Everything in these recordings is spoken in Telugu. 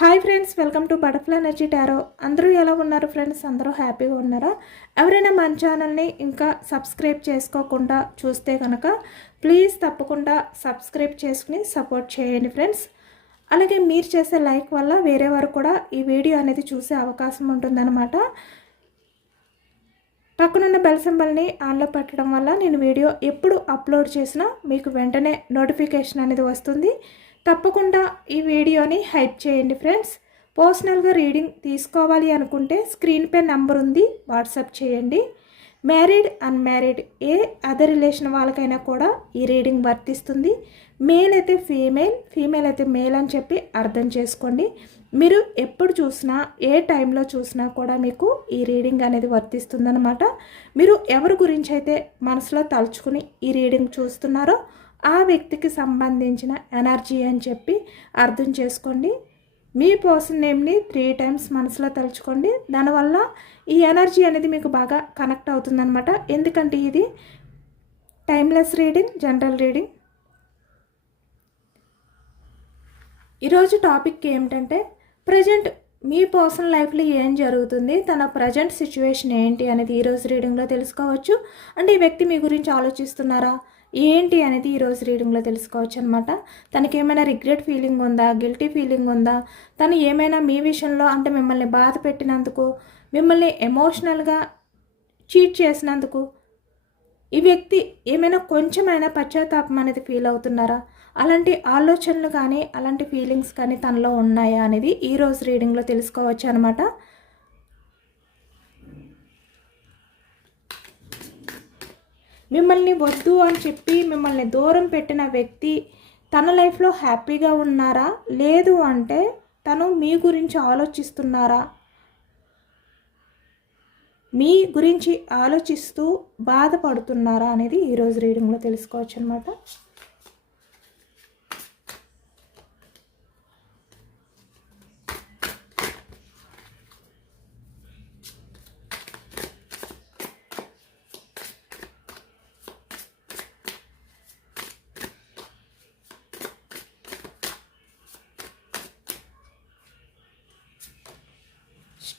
Hi friends, welcome to butterfly energy tarot. అందరూ ఎలా ఉన్నారు ఫ్రెండ్స్? అందరూ హ్యాపీగా ఉన్నారా? ఎవరైనా మన ఛానల్ని ఇంకా సబ్స్క్రైబ్ చేసుకోకుండా చూస్తే కనుక ప్లీజ్ తప్పకుండా సబ్స్క్రైబ్ చేసుకుని సపోర్ట్ చేయండి ఫ్రెండ్స్. అలాగే మీరు చేసే లైక్ వల్ల వేరే వారు కూడా ఈ వీడియో అనేది చూసే అవకాశం ఉంటుందన్నమాట. పక్కనున్న బెల్ సింబల్ని ఆన్లో పెట్టడం వల్ల నేను వీడియో ఎప్పుడు అప్లోడ్ చేసినా మీకు వెంటనే నోటిఫికేషన్ అనేది వస్తుంది. తప్పకుండా ఈ వీడియోని హైప్ చేయండి ఫ్రెండ్స్. పర్సనల్గా రీడింగ్ తీసుకోవాలి అనుకుంటే స్క్రీన్పై నెంబర్ ఉంది, వాట్సాప్ చేయండి. మ్యారీడ్ అన్మ్యారీడ్ ఏ అదర్ రిలేషన్ వాళ్ళకైనా కూడా ఈ రీడింగ్ వర్తిస్తుంది. మేల్ అయితే ఫీమేల్, ఫీమేల్ అయితే మేల్ అని చెప్పి అర్థం చేసుకోండి. మీరు ఎప్పుడు చూసినా ఏ టైంలో చూసినా కూడా మీకు ఈ రీడింగ్ అనేది వర్తిస్తుందన్నమాట. మీరు ఎవరి గురించి అయితే మనసులో తలుచుకుని ఈ రీడింగ్ చూస్తున్నారో ఆ వ్యక్తికి సంబంధించిన ఎనర్జీ అని చెప్పి అర్థం చేసుకోండి. మీ పర్సన్ నేమ్ని 3 times మనసులో తలుచుకోండి. దానివల్ల ఈ ఎనర్జీ అనేది మీకు బాగా కనెక్ట్ అవుతుందన్నమాట. ఎందుకంటే ఇది టైమ్లెస్ రీడింగ్, జనరల్ రీడింగ్. ఈరోజు టాపిక్ ఏమిటంటే ప్రజెంట్ మీ పర్సనల్ లైఫ్లో ఏం జరుగుతుంది, తన ప్రజెంట్ సిచ్యువేషన్ ఏంటి అనేది ఈరోజు రీడింగ్లో తెలుసుకోవచ్చు. అంటే ఈ వ్యక్తి మీ గురించి ఆలోచిస్తున్నారా ఏంటి అనేది ఈరోజు రీడింగ్లో తెలుసుకోవచ్చు అనమాట. తనకి ఏమైనా రిగ్రెట్ ఫీలింగ్ ఉందా, గిల్టీ ఫీలింగ్ ఉందా, తను ఏమైనా మీ విషయంలో అంటే మిమ్మల్ని బాధ పెట్టినందుకు, మిమ్మల్ని ఎమోషనల్గా చీట్ చేసినందుకు ఈ వ్యక్తి ఏమైనా కొంచెమైనా పశ్చాత్తాపం అనేది ఫీల్ అవుతున్నారా, అలాంటి ఆలోచనలు కానీ అలాంటి ఫీలింగ్స్ కానీ తనలో ఉన్నాయా అనేది ఈరోజు రీడింగ్లో తెలుసుకోవచ్చు అనమాట. మిమ్మల్ని వద్దు అని చెప్పి మిమ్మల్ని దూరం పెట్టిన వ్యక్తి తన లైఫ్లో హ్యాపీగా ఉన్నారా, లేదు అంటే తను మీ గురించి ఆలోచిస్తున్నారా, మీ గురించి ఆలోచిస్తూ బాధపడుతున్నారా అనేది ఈరోజు రీడింగ్లో తెలుసుకోవచ్చు అనమాట.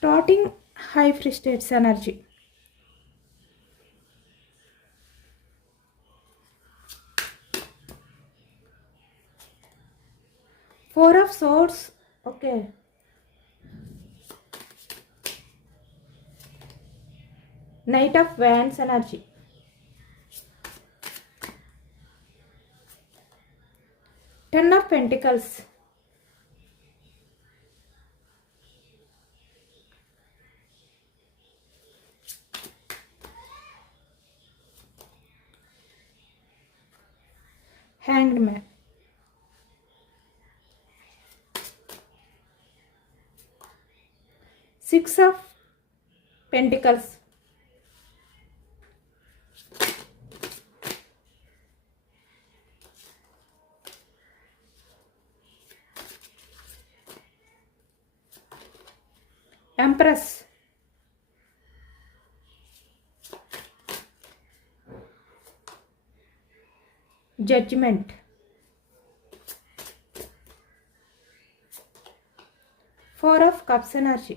Starting high frustrates energy. Four of Swords. Okay. Knight of Wands energy. Ten of Pentacles. Hanged Man. Six of Pentacles. Empress. Judgment. Four of Cups energy.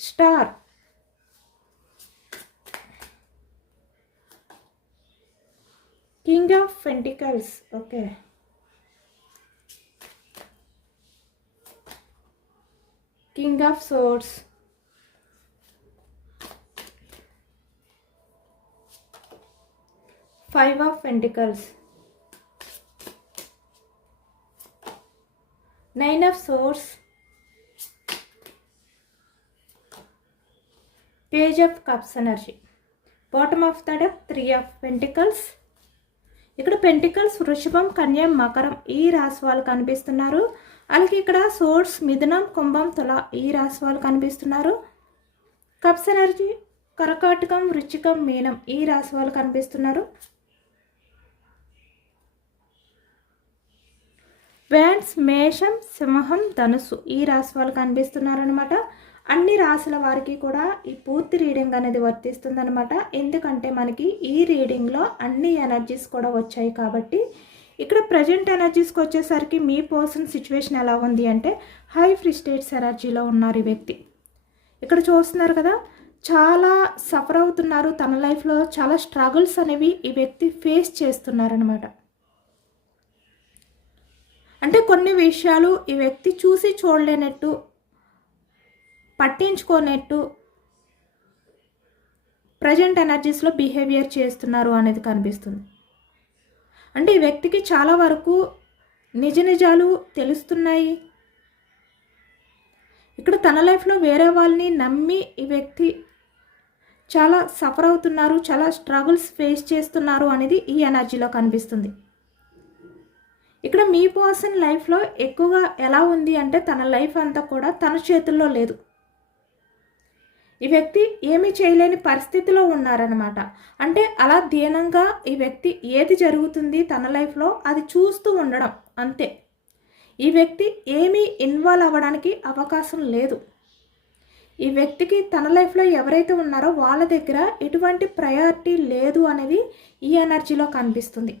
Star. King of Pentacles. Okay. King of Swords. Five of Pentacles. Nine of Swords. Page of Cups energy. Bottom of the deck, Three of Pentacles. ఇక్కడ పెంటికల్స్ వృషభం, కన్య, మకరం ఈ రాశి వాళ్ళు కనిపిస్తున్నారు. అలాగే ఇక్కడ సోర్స్ మిథునం, కుంభం, తుల ఈ రాశి వాళ్ళు కనిపిస్తున్నారు. కప్స్ ఎనర్జీ కర్కాటకం, వృశ్చికం, మీనం ఈ రాశి వాళ్ళు కనిపిస్తున్నారు. వ్యాన్స్ మేషం, సింహం, ధనుస్సు ఈ రాశి వాళ్ళు కనిపిస్తున్నారనమాట. అన్ని రాశుల వారికి కూడా ఈ పూర్తి రీడింగ్ అనేది వర్తిస్తుందనమాట. ఎందుకంటే మనకి ఈ రీడింగ్లో అన్ని ఎనర్జీస్ కూడా వచ్చాయి కాబట్టి. ఇక్కడ ప్రజెంట్ ఎనర్జీస్కి వచ్చేసరికి మీ పర్సన్ సిచ్యువేషన్ ఎలా ఉంది అంటే హై ఫ్రస్ట్రేట్స్ ఎనర్జీలో ఉన్నారు ఈ వ్యక్తి. ఇక్కడ చూస్తున్నారు కదా, చాలా సఫర్ అవుతున్నారు. తన లైఫ్లో చాలా స్ట్రగుల్స్ అనేవి ఈ వ్యక్తి ఫేస్ చేస్తున్నారనమాట. అంటే కొన్ని విషయాలు ఈ వ్యక్తి చూసి చూడలేనట్టు, పట్టించుకోనట్టు ప్రజెంట్ ఎనర్జీస్లో బిహేవియర్ చేస్తున్నారు అనేది కనిపిస్తుంది. అంటే ఈ వ్యక్తికి చాలా వరకు నిజ నిజాలు తెలుస్తున్నాయి. ఇక్కడ తన లైఫ్లో వేరే వాళ్ళని నమ్మి ఈ వ్యక్తి చాలా సఫర్ అవుతున్నారు, చాలా స్ట్రగుల్స్ ఫేస్ చేస్తున్నారు అనేది ఈ ఎనర్జీలో కనిపిస్తుంది. ఇక్కడ మీ పర్సన్ లైఫ్లో ఎక్కువగా ఎలా ఉంది అంటే తన లైఫ్ అంతా కూడా తన చేతుల్లో లేదు. ఈ వ్యక్తి ఏమీ చేయలేని పరిస్థితిలో ఉన్నారనమాట. అంటే అలా దీనంగా ఈ వ్యక్తి ఏది జరుగుతుంది తన లైఫ్లో అది చూస్తూ ఉండడం అంతే. ఈ వ్యక్తి ఏమీ ఇన్వాల్వ్ అవ్వడానికి అవకాశం లేదు. ఈ వ్యక్తికి తన లైఫ్లో ఎవరైతే ఉన్నారో వాళ్ళ దగ్గర ఎటువంటి ప్రయారిటీ లేదు అనేది ఈ ఎనర్జీలో కనిపిస్తుంది.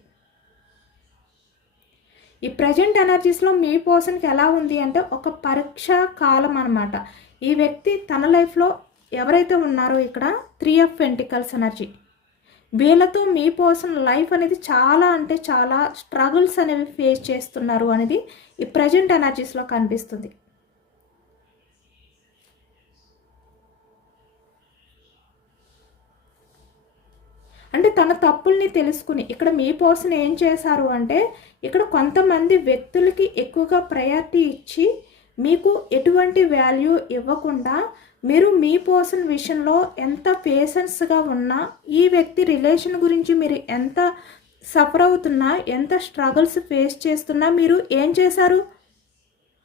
ఈ ప్రజెంట్ ఎనర్జీస్లో మీ పర్సన్కి ఎలా ఉంది అంటే ఒక పరీక్షా కాలం అనమాట. ఈ వ్యక్తి తన లైఫ్లో ఎవరైతే ఉన్నారో ఇక్కడ 3 ఆఫ్ పెంటికల్స్ ఎనర్జీ, వీళ్ళతో మీ పర్సన్ లైఫ్ అనేది చాలా అంటే చాలా స్ట్రగుల్స్ అనేవి ఫేస్ చేస్తున్నారు అనేది ఈ ప్రజెంట్ ఎనర్జీస్లో కనిపిస్తుంది. అంటే తన తప్పుల్ని తెలుసుకుని ఇక్కడ మీ పర్సన్ ఏం చేశారు అంటే ఇక్కడ కొంతమంది వ్యక్తులకి ఎక్కువగా ప్రయారిటీ ఇచ్చి మీకు ఎటువంటి వాల్యూ ఇవ్వకుండా మీరు మీ పర్సన్ విషయంలో ఎంత పేషెన్స్గా ఉన్నా, ఈ వ్యక్తి రిలేషన్ గురించి మీరు ఎంత సఫర్ అవుతున్నా, ఎంత స్ట్రగుల్స్ ఫేస్ చేస్తున్నా మీరు ఏం చేశారు,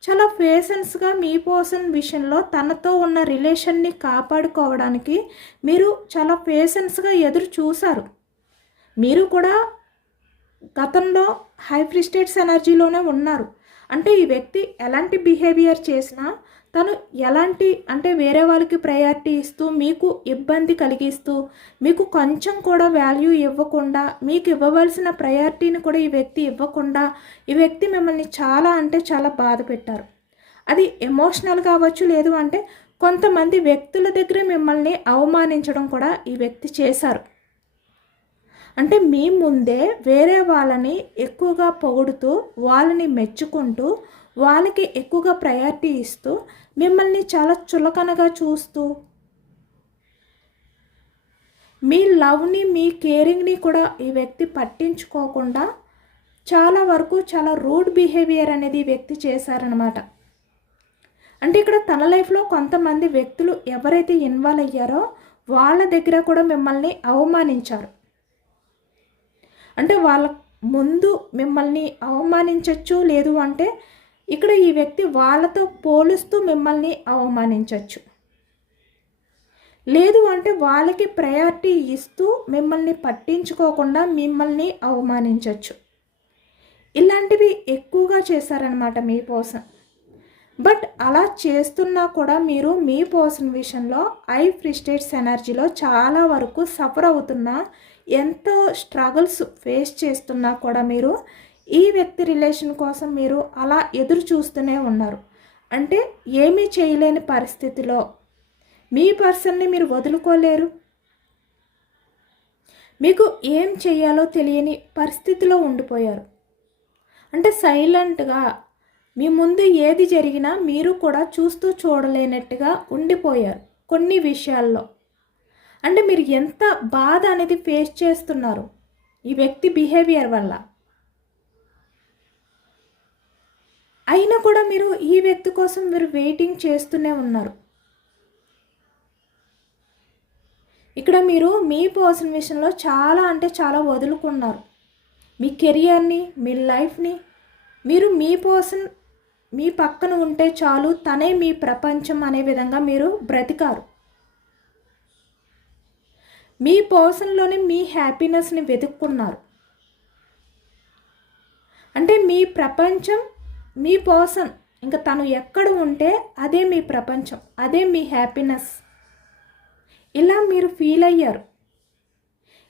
చాలా పేషెన్స్గా మీ పర్సన్ విషయంలో తనతో ఉన్న రిలేషన్ని కాపాడుకోవడానికి మీరు చాలా పేషెన్స్గా ఎదురు చూశారు. మీరు కూడా గతంలో హై ఫ్రస్ట్రేట్స్ ఎనర్జీలోనే ఉన్నారు. అంటే ఈ వ్యక్తి ఎలాంటి బిహేవియర్ చేసినా తను ఎలాంటి అంటే వేరే వాళ్ళకి ప్రయారిటీ ఇస్తూ మీకు ఇబ్బంది కలిగిస్తూ మీకు కొంచెం కూడా వాల్యూ ఇవ్వకుండా మీకు ఇవ్వవలసిన ప్రయారిటీని కూడా ఈ వ్యక్తి ఇవ్వకుండా ఈ వ్యక్తి మిమ్మల్ని చాలా అంటే చాలా బాధ పెట్టారు. అది ఎమోషనల్ కావచ్చు, లేదు అంటే కొంతమంది వ్యక్తుల దగ్గర మిమ్మల్ని అవమానించడం కూడా ఈ వ్యక్తి చేశారు. అంటే మీ ముందే వేరే వాళ్ళని ఎక్కువగా పొగుడుతూ వాళ్ళని మెచ్చుకుంటూ వాళ్ళకి ఎక్కువగా ప్రయారిటీ ఇస్తూ మిమ్మల్ని చాలా చులకనగా చూస్తూ మీ లవ్ని మీ కేరింగ్ని కూడా ఈ వ్యక్తి పట్టించుకోకుండా చాలా వరకు చాలా రూడ్ బిహేవియర్ అనేది ఈ వ్యక్తి చేశారనమాట. అంటే ఇక్కడ తన లైఫ్లో కొంతమంది వ్యక్తులు ఎవరైతే ఇన్వాల్వ్ అయ్యారో వాళ్ళ దగ్గర కూడా మిమ్మల్ని అవమానించారు. అంటే వాళ్ళ ముందు మిమ్మల్ని అవమానించవచ్చు, లేదు అంటే ఇక్కడ ఈ వ్యక్తి వాళ్ళతో పోలుస్తూ మిమ్మల్ని అవమానించవచ్చు, లేదు అంటే వాళ్ళకి ప్రయారిటీ ఇస్తూ మిమ్మల్ని పట్టించుకోకుండా మిమ్మల్ని అవమానించవచ్చు. ఇలాంటివి ఎక్కువగా చేశారనమాట మీ పర్సన్. బట్ అలా చేస్తున్నా కూడా మీరు మీ పర్సన్ విషయంలో హై ఫ్రస్ట్రేట్స్ ఎనర్జీలో చాలా వరకు సఫర్ అవుతున్నా, ఎంతో స్ట్రగుల్స్ ఫేస్ చేస్తున్నా కూడా మీరు ఈ వ్యక్తి రిలేషన్ కోసం మీరు అలా ఎదురు చూస్తూనే ఉన్నారు. అంటే ఏమీ చేయలేని పరిస్థితిలో మీ పర్సన్ని మీరు వదులుకోలేరు. మీకు ఏం చేయాలో తెలియని పరిస్థితిలో ఉండిపోయారు. అంటే సైలెంట్గా మీ ముందు ఏది జరిగినా మీరు కూడా చూస్తూ చూడలేనట్టుగా ఉండిపోయారు కొన్ని విషయాల్లో. అంటే మీరు ఎంత బాధ అనేది ఫేస్ చేస్తున్నారు ఈ వ్యక్తి బిహేవియర్ వల్ల. అయినా కూడా మీరు ఈ వ్యక్తి కోసం మీరు వెయిటింగ్ చేస్తూనే ఉన్నారు. ఇక్కడ మీరు మీ పర్సన్ విషయంలో చాలా అంటే చాలా వదులుకున్నారు. మీ కెరియర్ని, మీ లైఫ్ని మీరు మీ పర్సన్ మీ పక్కన ఉంటే చాలు, తనే మీ ప్రపంచం అనే విధంగా మీరు బ్రతికారు. మీ పర్సన్లోనే మీ హ్యాపీనెస్ని వెతుక్కున్నారు. అంటే మీ ప్రపంచం మీ పర్సన్, ఇంకా తను ఎక్కడ ఉంటే అదే మీ ప్రపంచం, అదే మీ హ్యాపీనెస్, ఇలా మీరు ఫీల్ అయ్యారు.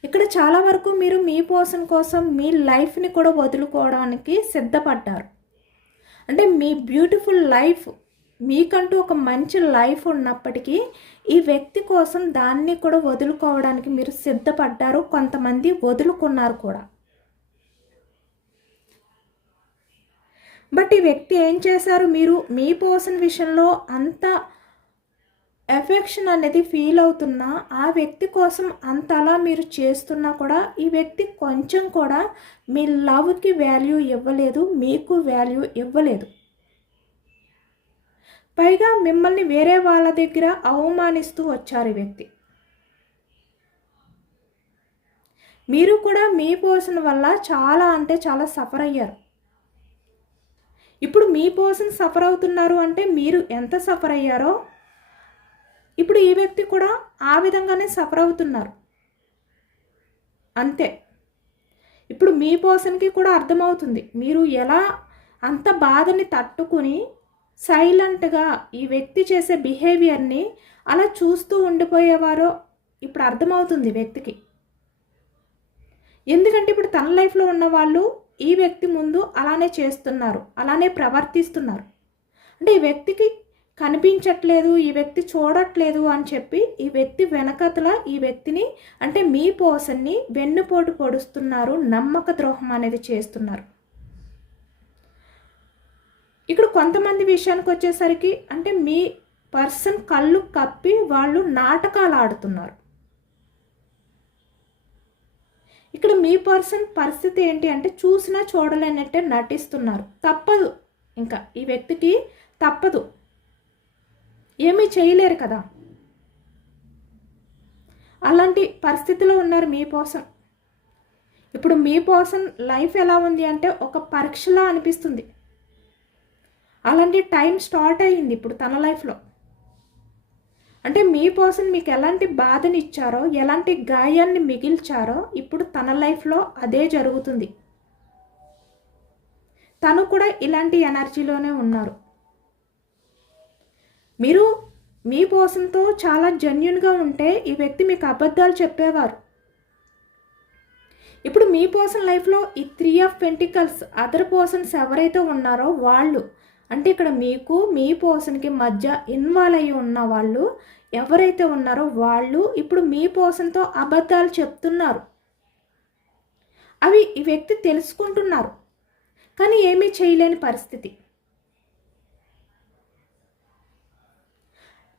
ఇక్కడ చాలా వరకు మీరు మీ పర్సన్ కోసం మీ లైఫ్ని కూడా వదులుకోవడానికి సిద్ధపడ్డారు. అంటే మీ బ్యూటిఫుల్ లైఫ్, మీకంటూ ఒక మంచి లైఫ్ ఉన్నప్పటికీ ఈ వ్యక్తి కోసం దాన్ని కూడా వదులుకోవడానికి మీరు సిద్ధపడ్డారు. కొంతమంది వదులుకున్నారు కూడా. బట్ ఈ వ్యక్తి ఏం చేశారు, మీరు మీ పర్సన్ విషయంలో అంత ఎఫెక్షన్ అనేది ఫీల్ అవుతున్నా, ఆ వ్యక్తి కోసం అంతలా మీరు చేస్తున్నా కూడా ఈ వ్యక్తి కొంచెం కూడా మీ లవ్కి వాల్యూ ఇవ్వలేదు, మీకు వాల్యూ ఇవ్వలేదు. పైగా మిమ్మల్ని వేరే వాళ్ళ దగ్గర అవమానిస్తూ వచ్చారు ఈ వ్యక్తి. మీరు కూడా మీ పర్సన్ వల్ల చాలా అంటే చాలా సఫర్ అయ్యారు. ఇప్పుడు మీ పర్సన్ సఫర్ అవుతున్నారు అంటే మీరు ఎంత సఫర్ అయ్యారో ఇప్పుడు ఈ వ్యక్తి కూడా ఆ విధంగానే సఫర్ అవుతున్నారు అంతే. ఇప్పుడు మీ పర్సన్కి కూడా అర్థమవుతుంది మీరు ఎలా అంత బాధని తట్టుకుని సైలెంట్గా ఈ వ్యక్తి చేసే బిహేవియర్ని అలా చూస్తూ ఉండిపోయేవారో ఇప్పుడు అర్థమవుతుంది వ్యక్తికి. ఎందుకంటే ఇప్పుడు తన లైఫ్లో ఉన్న వాళ్ళు ఈ వ్యక్తి ముందు అలానే చేస్తున్నారు, అలానే ప్రవర్తిస్తున్నారు. అంటే ఈ వ్యక్తికి కనిపించట్లేదు, ఈ వ్యక్తి చూడట్లేదు అని చెప్పి ఈ వ్యక్తి వెనకతల ఈ వ్యక్తిని అంటే మీ పర్సన్ని వెన్నుపోటు పొడుస్తున్నారు, నమ్మక ద్రోహం అనేది చేస్తున్నారు. ఇక్కడ కొంతమంది విషయానికి వచ్చేసరికి అంటే మీ పర్సన్ కళ్ళు కప్పి వాళ్ళు నాటకాలు ఆడుతున్నారు. ఇక్కడ మీ పర్సన్ పరిస్థితి ఏంటి అంటే చూసినా చూడలేనట్టే నటిస్తున్నారు. తప్పదు, ఇంకా ఈ వ్యక్తికి తప్పదు, ఏమీ చేయలేరు కదా. అలాంటి పరిస్థితిలో ఉన్నారు మీ పర్సన్. ఇప్పుడు మీ పర్సన్ లైఫ్ ఎలా ఉంది అంటే ఒక పరీక్షలా అనిపిస్తుంది. అలాంటి టైం స్టార్ట్ అయ్యింది ఇప్పుడు తన లైఫ్లో. అంటే మీ పర్సన్ మీకు ఎలాంటి బాధని ఇచ్చారో, ఎలాంటి గాయాన్ని మిగిల్చారో ఇప్పుడు తన లైఫ్లో అదే జరుగుతుంది. తను కూడా ఇలాంటి ఎనర్జీలోనే ఉన్నారు. మీరు మీ పర్సన్తో చాలా జెన్యూన్గా ఉంటే ఈ వ్యక్తి మీకు అబద్ధాలు చెప్పేవారు. ఇప్పుడు మీ పర్సన్ లైఫ్లో ఈ 3 ఆఫ్ పెంటికల్స్ అదర్ పర్సన్స్ ఎవరైతే ఉన్నారో వాళ్ళు, అంటే ఇక్కడ మీకు మీ పర్సన్కి మధ్య ఇన్వాల్వ్ అయ్యి ఉన్న వాళ్ళు ఎవరైతే ఉన్నారో వాళ్ళు ఇప్పుడు మీ పర్సన్తో అబద్ధాలు చెప్తున్నారు. అవి ఈ వ్యక్తి తెలుసుకుంటున్నారు, కానీ ఏమీ చేయలేని పరిస్థితి.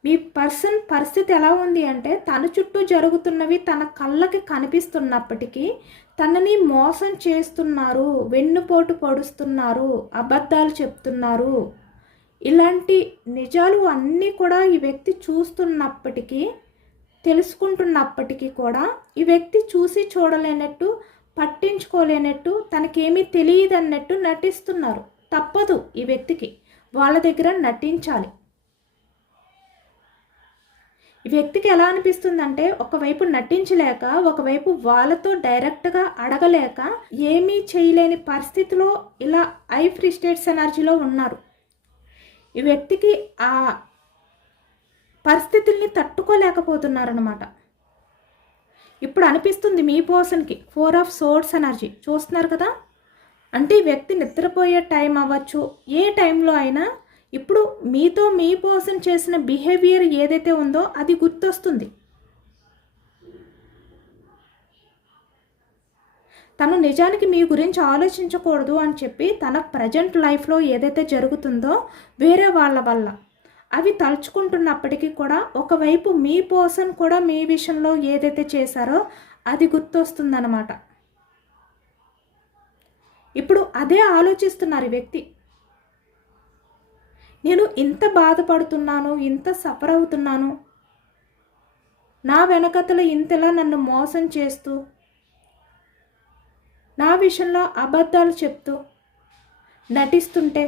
మీ పర్సన్ పరిస్థితి ఎలా ఉంది అంటే తన చుట్టూ జరుగుతున్నవి తన కళ్ళకి కనిపిస్తున్నప్పటికీ తనని మోసం చేస్తున్నారు, వెన్నుపోటు పొడుస్తున్నారు, అబద్ధాలు చెప్తున్నారు. ఇలాంటి నిజాలు అన్నీ కూడా ఈ వ్యక్తి చూస్తున్నప్పటికీ, తెలుసుకుంటున్నప్పటికీ కూడా ఈ వ్యక్తి చూసి చూడలేనట్టు, పట్టించుకోలేనట్టు, తనకేమీ తెలియదన్నట్టు నటిస్తున్నారు. తప్పదు, ఈ వ్యక్తికి వాళ్ళ దగ్గర నటించాలి. ఈ వ్యక్తికి ఎలా అనిపిస్తుందంటే ఒకవైపు నటించలేక, ఒకవైపు వాళ్ళతో డైరెక్ట్గా అడగలేక ఏమీ చేయలేని పరిస్థితిలో ఇలా ఐ ఫ్రస్ట్రేట్స్ ఎనర్జీలో ఉన్నారు. ఈ వ్యక్తికి ఆ పరిస్థితుల్ని తట్టుకోలేకపోతున్నారన్నమాట. ఇప్పుడు అనిపిస్తుంది మీ పర్సన్కి 4 ఆఫ్ సోర్డ్స్ ఎనర్జీ చూస్తున్నారు కదా. అంటే ఈ వ్యక్తి నిద్రపోయే టైం అవ్వచ్చు, ఏ టైంలో అయినా ఇప్పుడు మీతో మీ పర్సన్ చేసిన బిహేవియర్ ఏదైతే ఉందో అది గుర్తొస్తుంది. తను నిజానికి మీ గురించి ఆలోచించకూడదు అని చెప్పి తన ప్రజెంట్ లైఫ్లో ఏదైతే జరుగుతుందో వేరే వాళ్ళ వల్ల అవి తలుచుకుంటున్నప్పటికీ కూడా ఒకవైపు మీ పర్సన్ కూడా మీ విషయంలో ఏదైతే చేశారో అది గుర్తొస్తుందన్నమాట. ఇప్పుడు అదే ఆలోచిస్తున్నారు ఈ వ్యక్తి. నేను ఇంత బాధపడుతున్నాను, ఇంత సఫర్ అవుతున్నాను, నా వెనకతల ఇంతలా నన్ను మోసం చేస్తూ, నా విషయంలో అబద్ధాలు చెప్తూ నటిస్తుంటే,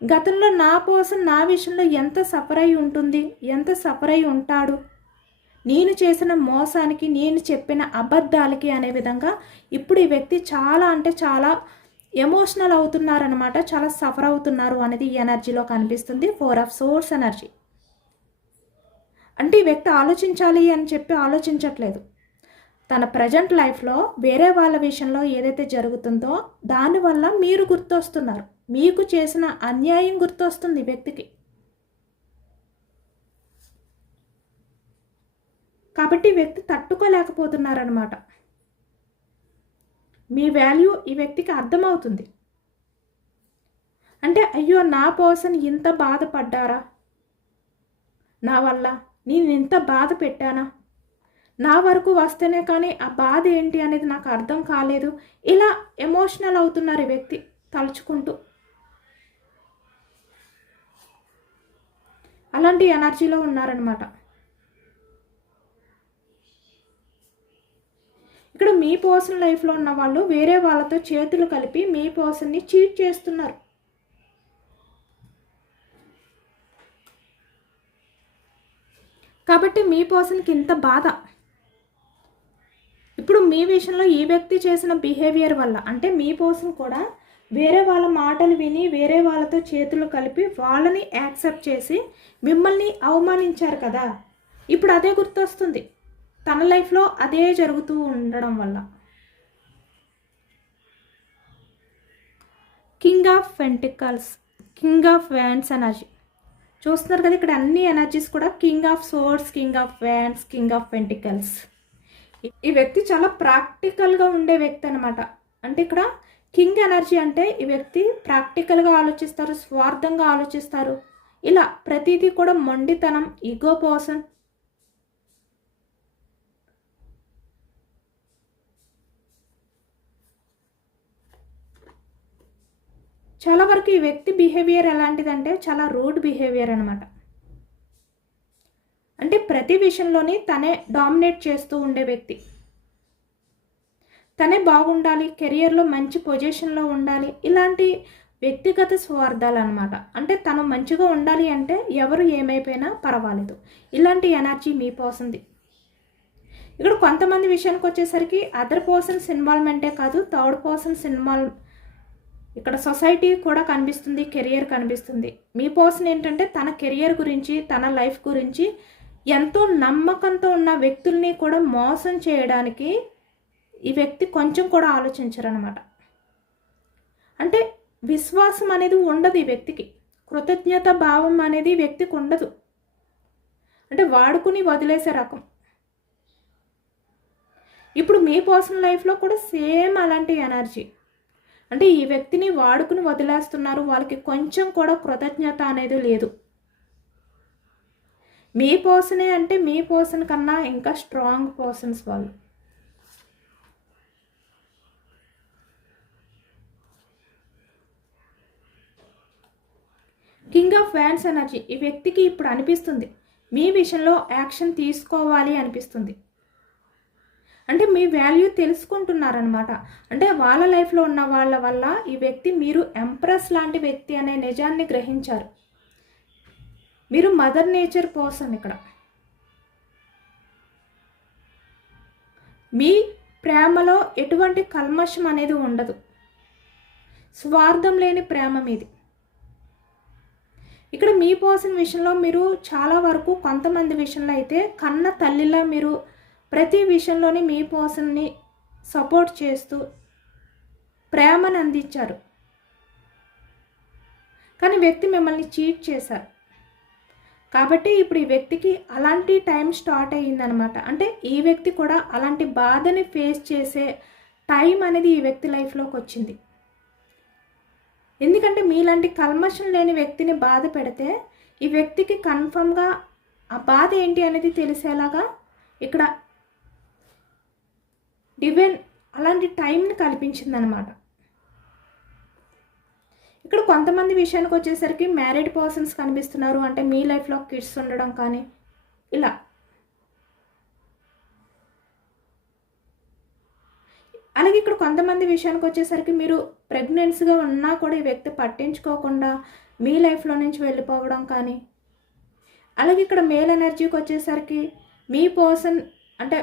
గతంలో నా పర్సన్ నా విషయంలో ఎంత సఫర్ అయి ఉంటుంది, ఎంత సఫర్ అయి ఉంటాడు, నేను చేసిన మోసానికి, నేను చెప్పిన అబద్ధాలకి అనే విధంగా ఇప్పుడు ఈ వ్యక్తి చాలా అంటే చాలా ఎమోషనల్ అవుతున్నారనమాట, చాలా సఫర్ అవుతున్నారు అనేది ఈ ఎనర్జీలో కనిపిస్తుంది. 4 ఆఫ్ సోర్స్ ఎనర్జీ. అంటే ఈ వ్యక్తి ఆలోచించాలి అని చెప్పి ఆలోచించట్లేదు. తన ప్రజెంట్ లైఫ్లో వేరే వాళ్ళ విషయంలో ఏదైతే జరుగుతుందో దానివల్ల మీరు గుర్తొస్తున్నారు. మీకు చేసిన అన్యాయం గుర్తొస్తుంది వ్యక్తికి. కాబట్టి వ్యక్తి తట్టుకోలేకపోతున్నారనమాట. మీ వాల్యూ ఈ వ్యక్తికి అర్థమవుతుంది. అంటే అయ్యో నా పర్సన్ ఇంత బాధపడ్డారా, నా వల్ల నేను ఇంత బాధ పెట్టానా, నా వరకు వస్తేనే కానీ ఆ బాధ ఏంటి అనేది నాకు అర్థం కాలేదు. ఇలా ఎమోషనల్ అవుతున్నారు ఈ వ్యక్తి తలుచుకుంటూ. అలాంటి ఎనర్జీలో ఉన్నారనమాట. ఇక్కడ మీ పర్సనల్ లైఫ్లో ఉన్న వాళ్ళు వేరే వాళ్ళతో చేతులు కలిపి మీ పర్సన్ని చీట్ చేస్తున్నారు. కాబట్టి మీ పర్సన్కి ఇంత బాధ. ఇప్పుడు మీ విషయంలో ఈ వ్యక్తి చేసిన బిహేవియర్ వల్ల, అంటే మీ పర్సన్ కూడా వేరే వాళ్ళ మాటలు విని వేరే వాళ్ళతో చేతులు కలిపి వాళ్ళని యాక్సెప్ట్ చేసి మిమ్మల్ని అవమానించారు కదా, ఇప్పుడు అదే గుర్తొస్తుంది. తన లైఫ్లో అదే జరుగుతూ ఉండడం వల్ల. King of pentacles, king of wands energy చూస్తున్నారు కదా. ఇక్కడ అన్ని ఎనర్జీస్ కూడా king of swords, king of wands, king of pentacles. ఈ వ్యక్తి చాలా ప్రాక్టికల్గా ఉండే వ్యక్తి అనమాట. అంటే ఇక్కడ కింగ్ ఎనర్జీ అంటే ఈ వ్యక్తి ప్రాక్టికల్గా ఆలోచిస్తారు, స్వార్థంగా ఆలోచిస్తారు. ఇలా ప్రతిదీ కూడా మొండితనం, ఈగో పర్సన్. చాలా వరకు ఈ వ్యక్తి బిహేవియర్ ఎలాంటిదంటే చాలా రూడ్ బిహేవియర్ అనమాట. అంటే ప్రతి విషయంలోని తనే డామినేట్ చేస్తూ ఉండే వ్యక్తి. తనే బాగుండాలి, కెరియర్లో మంచి పొజిషన్లో ఉండాలి, ఇలాంటి వ్యక్తిగత స్వార్థాలు అనమాట. అంటే తను మంచిగా ఉండాలి అంటే ఎవరు ఏమైపోయినా పర్వాలేదు, ఇలాంటి ఎనర్జీ మీ పర్సన్ది. ఇక్కడ కొంతమంది విషయానికి వచ్చేసరికి అదర్ పర్సన్స్ ఇన్వాల్వ్మెంటే కాదు, థర్డ్ పర్సన్స్ ఇక్కడ సొసైటీ కూడా కనిపిస్తుంది, కెరియర్ కనిపిస్తుంది. మీ పర్సన్ ఏంటంటే తన కెరియర్ గురించి, తన లైఫ్ గురించి ఎంతో నమ్మకంతో ఉన్న వ్యక్తుల్ని కూడా మోసం చేయడానికి ఈ వ్యక్తి కొంచెం కూడా ఆలోచించరనమాట. అంటే విశ్వాసం అనేది ఉండదు ఈ వ్యక్తికి, కృతజ్ఞత భావం అనేది వ్యక్తికి ఉండదు. అంటే వాడుకుని వదిలేసే రకం. ఇప్పుడు మీ పర్సనల్ లైఫ్లో కూడా సేమ్ అలాంటి ఎనర్జీ. అంటే ఈ వ్యక్తిని వాడుకుని వదిలేస్తున్నారు, వాళ్ళకి కొంచెం కూడా కృతజ్ఞత అనేది లేదు. మీ పర్సనే అంటే మీ పర్సన్ కన్నా ఇంకా స్ట్రాంగ్ పర్సన్స్ వాళ్ళు. కింగ్ ఆఫ్ వ్యాండ్స్ ఎనర్జీ ఈ వ్యక్తికి ఇప్పుడు అనిపిస్తుంది మీ విషయంలో యాక్షన్ తీసుకోవాలి అనిపిస్తుంది. అంటే మీ వాల్యూ తెలుసుకుంటున్నారనమాట. అంటే వాళ్ళ లైఫ్లో ఉన్న వాళ్ళ వల్ల ఈ వ్యక్తి మీరు ఎంప్రెస్ లాంటి వ్యక్తి అనే నిజాన్ని గ్రహించారు. మీరు మదర్ నేచర్ పర్సన్. ఇక్కడ మీ ప్రేమలో ఎటువంటి కల్మషం అనేది ఉండదు, స్వార్థం లేని ప్రేమ మీది. ఇక్కడ మీ పర్సన్ విషయంలో మీరు చాలా వరకు, కొంతమంది విషయంలో అయితే కన్న తల్లిలా మీరు ప్రతి విషయంలోని మీ పర్సన్ని సపోర్ట్ చేస్తూ ప్రేమను అందించారు. కానీ వ్యక్తి మిమ్మల్ని చీట్ చేశారు. కాబట్టి ఇప్పుడు ఈ వ్యక్తికి అలాంటి టైం స్టార్ట్ అయ్యిందనమాట. అంటే ఈ వ్యక్తి కూడా అలాంటి బాధని ఫేస్ చేసే టైం అనేది ఈ వ్యక్తి లైఫ్లోకి వచ్చింది. ఎందుకంటే మీలాంటి కల్మషం లేని వ్యక్తిని బాధ పెడితే ఈ వ్యక్తికి కన్ఫర్మ్గా ఆ బాధ ఏంటి అనేది తెలిసేలాగా ఇక్కడ డివైన్ అలాంటి టైంని కల్పించిందనమాట. ఇక్కడ కొంతమంది విషయానికి వచ్చేసరికి మ్యారీడ్ పర్సన్స్ కనిపిస్తున్నారు. అంటే మీ లైఫ్లో కిడ్స్ ఉండడం కానీ ఇలా. అలాగే ఇక్కడ కొంతమంది విషయానికి వచ్చేసరికి మీరు ప్రెగ్నెన్సీగా ఉన్నా కూడా ఈ వ్యక్తి పట్టించుకోకుండా మీ లైఫ్లో నుంచి వెళ్ళిపోవడం కానీ. అలాగే ఇక్కడ మేల్ ఎనర్జీకి వచ్చేసరికి మీ పర్సన్ అంటే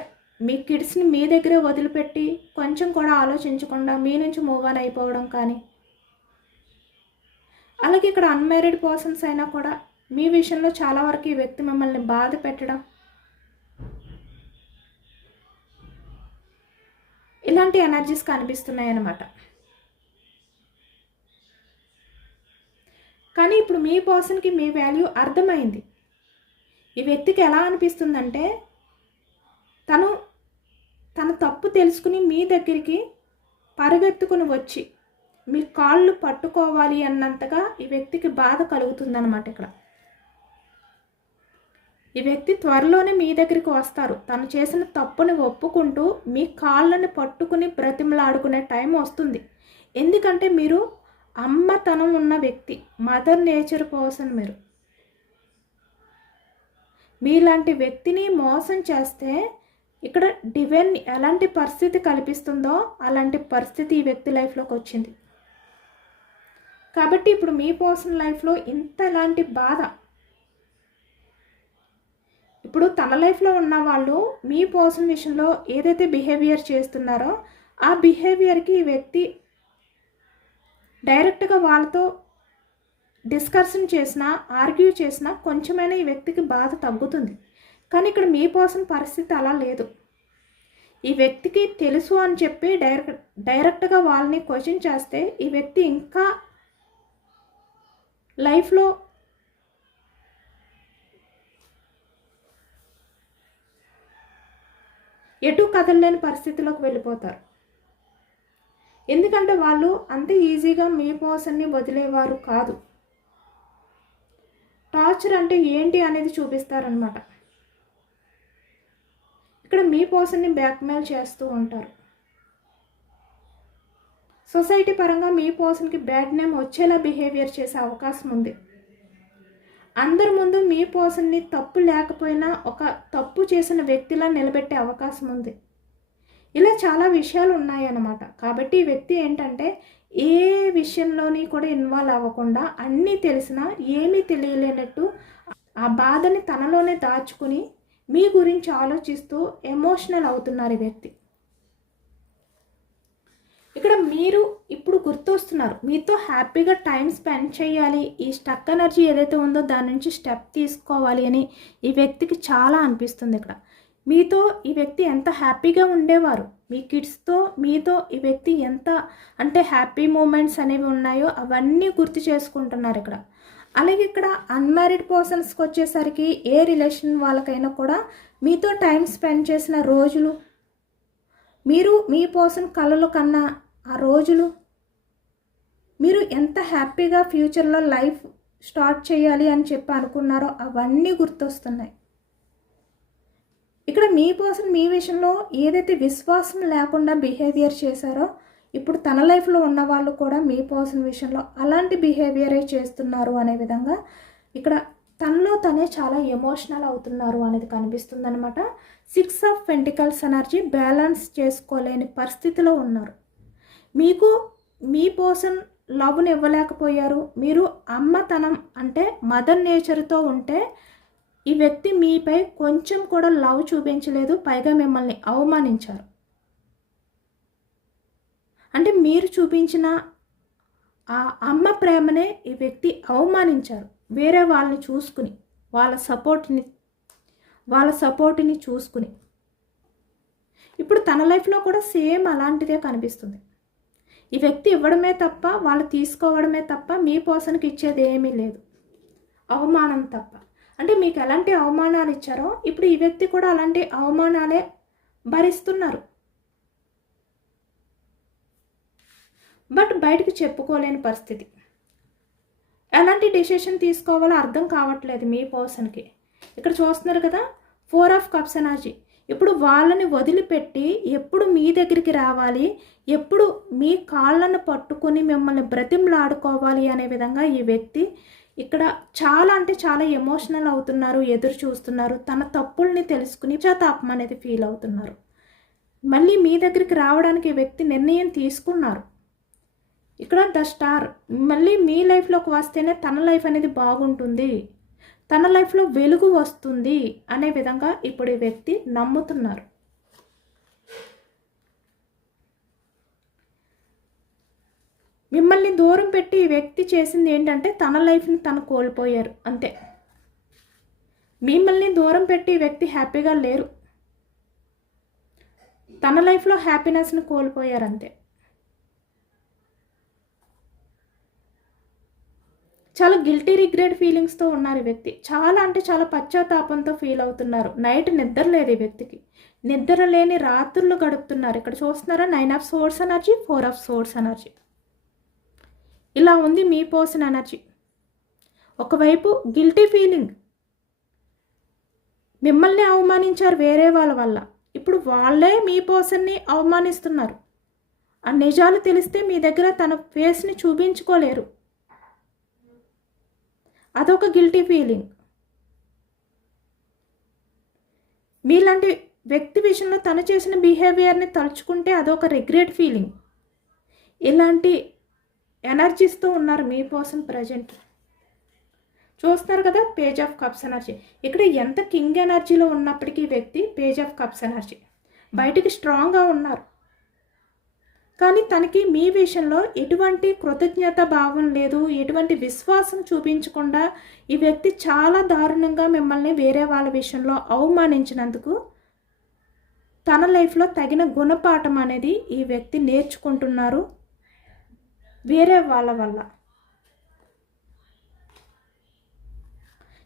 మీ కిడ్స్ని మీ దగ్గరే వదిలిపెట్టి కొంచెం కూడా ఆలోచించకుండా మీ నుంచి మూవ్ ఆన్ అయిపోవడం కానీ, అలాగే ఇక్కడ అన్మ్యారీడ్ పర్సన్స్ అయినా కూడా మీ విషయంలో చాలా వరకు ఈ వ్యక్తి మిమ్మల్ని బాధ పెట్టడం, ఇలాంటి ఎనర్జీస్ కనిపిస్తున్నాయి అన్నమాట. కానీ ఇప్పుడు మీ పర్సన్కి మీ వాల్యూ అర్థమైంది. ఈ వ్యక్తికి ఎలా అనిపిస్తుందంటే తన తప్పు తెలుసుకుని మీ దగ్గరికి పరిగెత్తుకుని వచ్చి మీ కాళ్ళు పట్టుకోవాలి అన్నంతగా ఈ వ్యక్తికి బాధ కలుగుతుందన్నమాట. ఇక్కడ ఈ వ్యక్తి త్వరలోనే మీ దగ్గరికి వస్తారు. తను చేసిన తప్పుని ఒప్పుకుంటూ మీ కాళ్ళని పట్టుకుని బ్రతిమలాడుకునే టైం వస్తుంది. ఎందుకంటే మీరు అమ్మతనం ఉన్న వ్యక్తి, మదర్ నేచర్ పర్సన్. మీలాంటి వ్యక్తిని మోసం చేస్తే ఇక్కడ డివైన్ ఎలాంటి పరిస్థితి కల్పిస్తుందో అలాంటి పరిస్థితి ఈ వ్యక్తి లైఫ్లోకి వచ్చింది. కాబట్టి ఇప్పుడు మీ పర్సన్ లైఫ్లో ఎలాంటి బాధ, ఇప్పుడు తన లైఫ్లో ఉన్న వాళ్ళు మీ పర్సన్ విషయంలో ఏదైతే బిహేవియర్ చేస్తున్నారో ఆ బిహేవియర్కి ఈ వ్యక్తి డైరెక్ట్గా వాళ్ళతో డిస్కషన్ చేసినా, ఆర్గ్యూ చేసినా కొంచెమైనా ఈ వ్యక్తికి బాధ తగ్గుతుంది. కానీ ఇక్కడ మీ పర్సన్ పరిస్థితి అలా లేదు. ఈ వ్యక్తికి తెలుసు అని చెప్పి డైరెక్ట్గా వాళ్ళని క్వశ్చన్ చేస్తే ఈ వ్యక్తి ఇంకా లైఫ్లో ఎటు కదలలేని పరిస్థితిలోకి వెళ్ళిపోతారు. ఎందుకంటే వాళ్ళు అంత ఈజీగా మీ పర్సన్ని వదిలేవారు కాదు. టార్చర్ అంటే ఏంటి అనేది చూపిస్తారనమాట. ఇక్కడ మీ పర్సన్ని బ్లాక్మెయిల్ చేస్తూ ఉంటారు. సొసైటీ పరంగా మీ పర్సన్కి బ్యాడ్ నేమ్ వచ్చేలా బిహేవియర్ చేసే అవకాశం ఉంది. అందరి ముందు మీ పర్సన్ని తప్పు లేకపోయినా ఒక తప్పు చేసిన వ్యక్తిలా నిలబెట్టే అవకాశం ఉంది. ఇలా చాలా విషయాలు ఉన్నాయన్నమాట. కాబట్టి ఈ వ్యక్తి ఏంటంటే ఏ విషయంలోని కూడా ఇన్వాల్వ్ అవ్వకుండా అన్నీ తెలిసినా ఏమీ తెలియలేనట్టు ఆ బాధని తనలోనే దాచుకుని మీ గురించి ఆలోచిస్తూ ఎమోషనల్ అవుతున్నారు ఈ వ్యక్తి. ఇక్కడ మీరు ఇప్పుడు గుర్తొస్తున్నారు, మీతో హ్యాపీగా టైం స్పెండ్ చేయాలి, ఈ స్టక్ ఎనర్జీ ఏదైతే ఉందో దాని నుంచి స్టెప్ తీసుకోవాలి అని ఈ వ్యక్తికి చాలా అనిపిస్తుంది. ఇక్కడ మీతో ఈ వ్యక్తి ఎంత హ్యాపీగా ఉండేవారు, మీ కిడ్స్తో మీతో ఈ వ్యక్తి ఎంత అంటే హ్యాపీ మూమెంట్స్ అనేవి ఉన్నాయో అవన్నీ గుర్తు చేసుకుంటున్నారు ఇక్కడ. అలాగే ఇక్కడ అన్మ్యారీడ్ పర్సన్స్కి వచ్చేసరికి ఏ రిలేషన్ వాళ్ళకైనా కూడా మీతో టైం స్పెండ్ చేసిన రోజులు, మీరు మీ పర్సన్ కలలు కన్నా ఆ రోజులు, మీరు ఎంత హ్యాపీగా ఫ్యూచర్లో లైఫ్ స్టార్ట్ చేయాలి అని చెప్పి అనుకున్నారో అవన్నీ గుర్తొస్తున్నాయి. ఇక్కడ మీ పర్సన్ మీ విషయంలో ఏదైతే విశ్వాసం లేకుండా బిహేవియర్ చేశారో ఇప్పుడు తన లైఫ్లో ఉన్న వాళ్ళు కూడా మీ పర్సన్ విషయంలో అలాంటి బిహేవియరే చేస్తున్నారు అనే విధంగా ఇక్కడ తనలో తనే చాలా ఎమోషనల్ అవుతున్నారు అనేది కనిపిస్తుంది అనమాట. 6 ఆఫ్ పెంటికల్స్ ఎనర్జీ బ్యాలెన్స్ చేసుకోలేని పరిస్థితిలో ఉన్నారు. మీకు మీ పర్సన్ లవ్ని ఇవ్వలేకపోయారు. మీరు అమ్మతనం అంటే మదర్ నేచర్తో ఉంటే ఈ వ్యక్తి మీపై కొంచెం కూడా లవ్ చూపించలేదు, పైగా మిమ్మల్ని అవమానించారు. అంటే మీరు చూపించిన ఆ అమ్మ ప్రేమనే ఈ వ్యక్తి అవమానించారు. వేరే వాళ్ళని చూసుకుని, వాళ్ళ సపోర్ట్ని చూసుకుని ఇప్పుడు తన లైఫ్లో కూడా సేమ్ అలాంటిదే కనిపిస్తుంది. ఈ వ్యక్తి ఇవ్వడమే తప్ప, వాళ్ళు తీసుకోవడమే తప్ప మీ పర్సన్కి ఇచ్చేది ఏమీ లేదు, అవమానం తప్ప. అంటే మీకు ఎలాంటి అవమానాలు ఇచ్చారో ఇప్పుడు ఈ వ్యక్తి కూడా అలాంటి అవమానాలే భరిస్తున్నారు. బట్ బయటకు చెప్పుకోలేని పరిస్థితి. ఎలాంటి డెసిషన్ తీసుకోవాలో అర్థం కావట్లేదు మీ పర్సన్కి. ఇక్కడ చూస్తున్నారు కదా, 4 ఆఫ్ కప్స్ ఎనర్జీ. ఇప్పుడు వాళ్ళని వదిలిపెట్టి ఎప్పుడు మీ దగ్గరికి రావాలి, ఎప్పుడు మీ కాళ్ళను పట్టుకొని మిమ్మల్ని బ్రతిమలాడుకోవాలి అనే విధంగా ఈ వ్యక్తి ఇక్కడ చాలా అంటే చాలా ఎమోషనల్ అవుతున్నారు, ఎదురు చూస్తున్నారు. తన తప్పుల్ని తెలుసుకుని పశ్చాత్తాపం అనేది ఫీల్ అవుతున్నారు. మళ్ళీ మీ దగ్గరికి రావడానికి ఈ వ్యక్తి నిర్ణయం తీసుకున్నారు. ఇక్కడ ద స్టార్ మళ్ళీ మీ లైఫ్లోకి వస్తేనే తన లైఫ్ అనేది బాగుంటుంది, తన లైఫ్లో వెలుగు వస్తుంది అనే విధంగా ఇప్పుడు ఈ వ్యక్తి నమ్ముతున్నారు. దూరం పెట్టి ఈ వ్యక్తి చేసింది ఏంటంటే తన లైఫ్ని తను కోల్పోయారు అంతే. మిమ్మల్ని దూరం పెట్టి ఈ వ్యక్తి హ్యాపీగా లేరు, తన లైఫ్లో హ్యాపీనెస్ని కోల్పోయారు అంతే. చాలా గిల్టీ రిగ్రెట్ ఫీలింగ్స్తో ఉన్నారు ఈ వ్యక్తి. చాలా అంటే చాలా పశ్చాత్తాపంతో ఫీల్ అవుతున్నారు. నైట్ నిద్ర లేదు ఈ వ్యక్తికి, నిద్ర లేని రాత్రులు గడుపుతున్నారు. ఇక్కడ చూస్తున్నారా 9 of swords energy, 4 of swords energy. ఇలా ఉంది మీ పర్సన్ ఎనర్జీ. ఒకవైపు గిల్టీ ఫీలింగ్, మిమ్మల్ని అవమానించారు వేరే వాళ్ళ వల్ల, ఇప్పుడు వాళ్ళే మీ పర్సన్ని అవమానిస్తున్నారు. ఆ నిజాలు తెలిస్తే మీ దగ్గర తన ఫేస్ని చూపించుకోలేరు, అదొక గిల్టీ ఫీలింగ్. మీలాంటి వ్యక్తి విషయంలో తను చేసిన బిహేవియర్ని తలుచుకుంటే అదొక రిగ్రెట్ ఫీలింగ్. ఇలాంటి ఎనర్జీస్తో ఉన్నారు మీ పర్సన్ ప్రజెంట్. చూస్తున్నారు కదా పేజ్ ఆఫ్ కప్స్ ఎనర్జీ. ఇక్కడ ఎంత కింగ్ ఎనర్జీలో ఉన్నప్పటికీ వ్యక్తి పేజ్ ఆఫ్ కప్స్ ఎనర్జీ, బయటికి స్ట్రాంగ్గా ఉన్నారు. కానీ తనకి మీ విషయంలో ఎటువంటి కృతజ్ఞత భావం లేదు, ఎటువంటి విశ్వాసం చూపించకుండా ఈ వ్యక్తి చాలా దారుణంగా మిమ్మల్ని వేరే వాళ్ళ విషయంలో అవమానించినందుకు తన లైఫ్లో తగిన గుణపాఠం అనేది ఈ వ్యక్తి నేర్చుకుంటున్నారు వేరే వాళ్ళ వల్ల.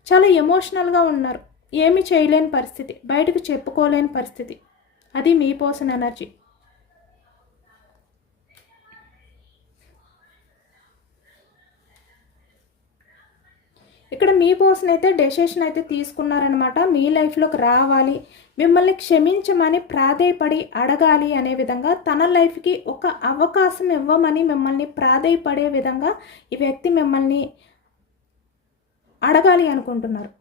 చాలా ఎమోషనల్గా ఉన్నారు, ఏమీ చేయలేని పరిస్థితి, బయటకు చెప్పుకోలేని పరిస్థితి. అది మీ పర్సన్ ఎనర్జీ. ఇక్కడ మీ పర్సన్ అయితే డెసిషన్ అయితే తీసుకున్నారనమాట. మీ లైఫ్లోకి రావాలి, మిమ్మల్ని క్షమించమని ప్రాధేయపడి అడగాలి అనే విధంగా, తన లైఫ్కి ఒక అవకాశం ఇవ్వమని మిమ్మల్ని ప్రాధేయపడే విధంగా ఈ వ్యక్తి మిమ్మల్ని అడగాలి అనుకుంటున్నారు.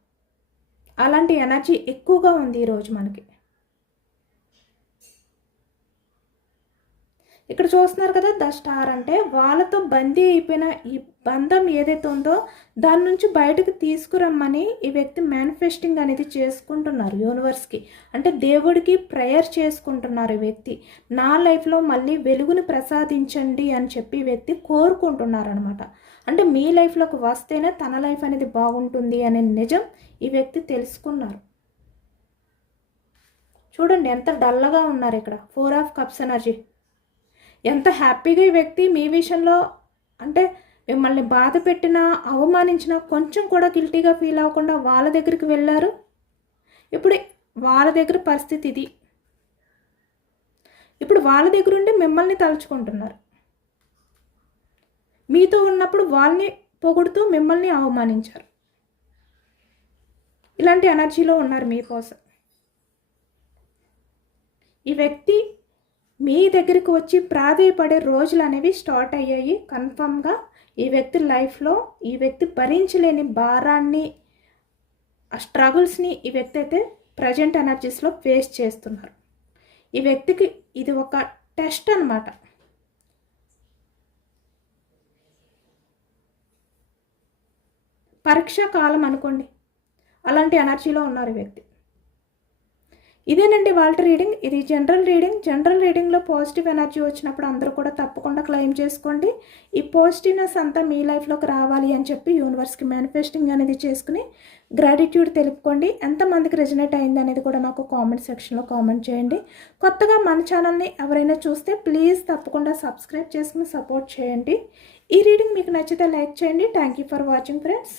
అలాంటి ఎనర్జీ ఎక్కువగా ఉంది ఈరోజు మనకి. ఇక్కడ చూస్తున్నారు కదా ద స్టార్ అంటే వాళ్ళతో బందీ అయిపోయిన ఈ బంధం ఏదైతే ఉందో దాని నుంచి బయటకు తీసుకురమ్మని ఈ వ్యక్తి మేనిఫెస్టింగ్ అనేది చేసుకుంటున్నారు యూనివర్స్కి. అంటే దేవుడికి ప్రేయర్ చేసుకుంటున్నారు ఈ వ్యక్తి. నా లైఫ్లో మళ్ళీ వెలుగుని ప్రసాదించండి అని చెప్పి ఈ వ్యక్తి కోరుకుంటున్నారు అనమాట. అంటే మీ లైఫ్లోకి వస్తేనే తన లైఫ్ అనేది బాగుంటుంది అనే నిజం ఈ వ్యక్తి తెలుసుకున్నారు. చూడండి ఎంత డల్గా ఉన్నారు ఇక్కడ. 4 ఆఫ్ కప్స్ ఎనర్జీ. ఎంత హ్యాపీగా ఈ వ్యక్తి మీ విషయంలో, అంటే మిమ్మల్ని బాధ పెట్టినా అవమానించినా కొంచెం కూడా గిల్టీగా ఫీల్ అవ్వకుండా వాళ్ళ దగ్గరికి వెళ్ళారు. ఇప్పుడు వాళ్ళ దగ్గర పరిస్థితి ఇది. ఇప్పుడు వాళ్ళ దగ్గర ఉండి మిమ్మల్ని తలుచుకుంటున్నారు. మీతో ఉన్నప్పుడు వాళ్ళని పొగుడుతూ మిమ్మల్ని అవమానించారు. ఇలాంటి ఎనర్జీలో ఉన్నారు మీ పర్సన్. ఈ వ్యక్తి మీ దగ్గరికి వచ్చి ప్రాధేయపడే రోజులు అనేవి స్టార్ట్ అయ్యాయి కన్ఫర్మ్గా. ఈ వ్యక్తి లైఫ్లో ఈ వ్యక్తి భరించలేని భారాన్ని, ఆ స్ట్రగుల్స్ని ఈ వ్యక్తి అయితే ప్రజెంట్ ఎనర్జీస్లో ఫేస్ చేస్తున్నారు. ఈ వ్యక్తికి ఇది ఒక టెస్ట్ అన్నమాట. పరీక్షా కాలం అనుకోండి, అలాంటి ఎనర్జీలో ఉన్నారు ఈ వ్యక్తి. ఇదేనండి వాళ్ళ రీడింగ్. ఇది జనరల్ రీడింగ్. జనరల్ రీడింగ్లో పాజిటివ్ ఎనర్జీ వచ్చినప్పుడు అందరూ కూడా తప్పకుండా క్లెయిమ్ చేసుకోండి. ఈ పాజిటివ్నెస్ అంతా మీ లైఫ్లోకి రావాలి అని చెప్పి యూనివర్స్కి మేనిఫెస్టింగ్ అనేది చేసుకుని గ్రాటిట్యూడ్ తెలుపుకోండి. ఎంతమందికి రెజనేట్ అయింది అనేది కూడా నాకు కామెంట్ సెక్షన్లో కామెంట్ చేయండి. కొత్తగా మన ఛానల్ని ఎవరైనా చూస్తే ప్లీజ్ తప్పకుండా సబ్స్క్రైబ్ చేసుకుని సపోర్ట్ చేయండి. ఈ రీడింగ్ మీకు నచ్చితే లైక్ చేయండి. Thank you for watching friends.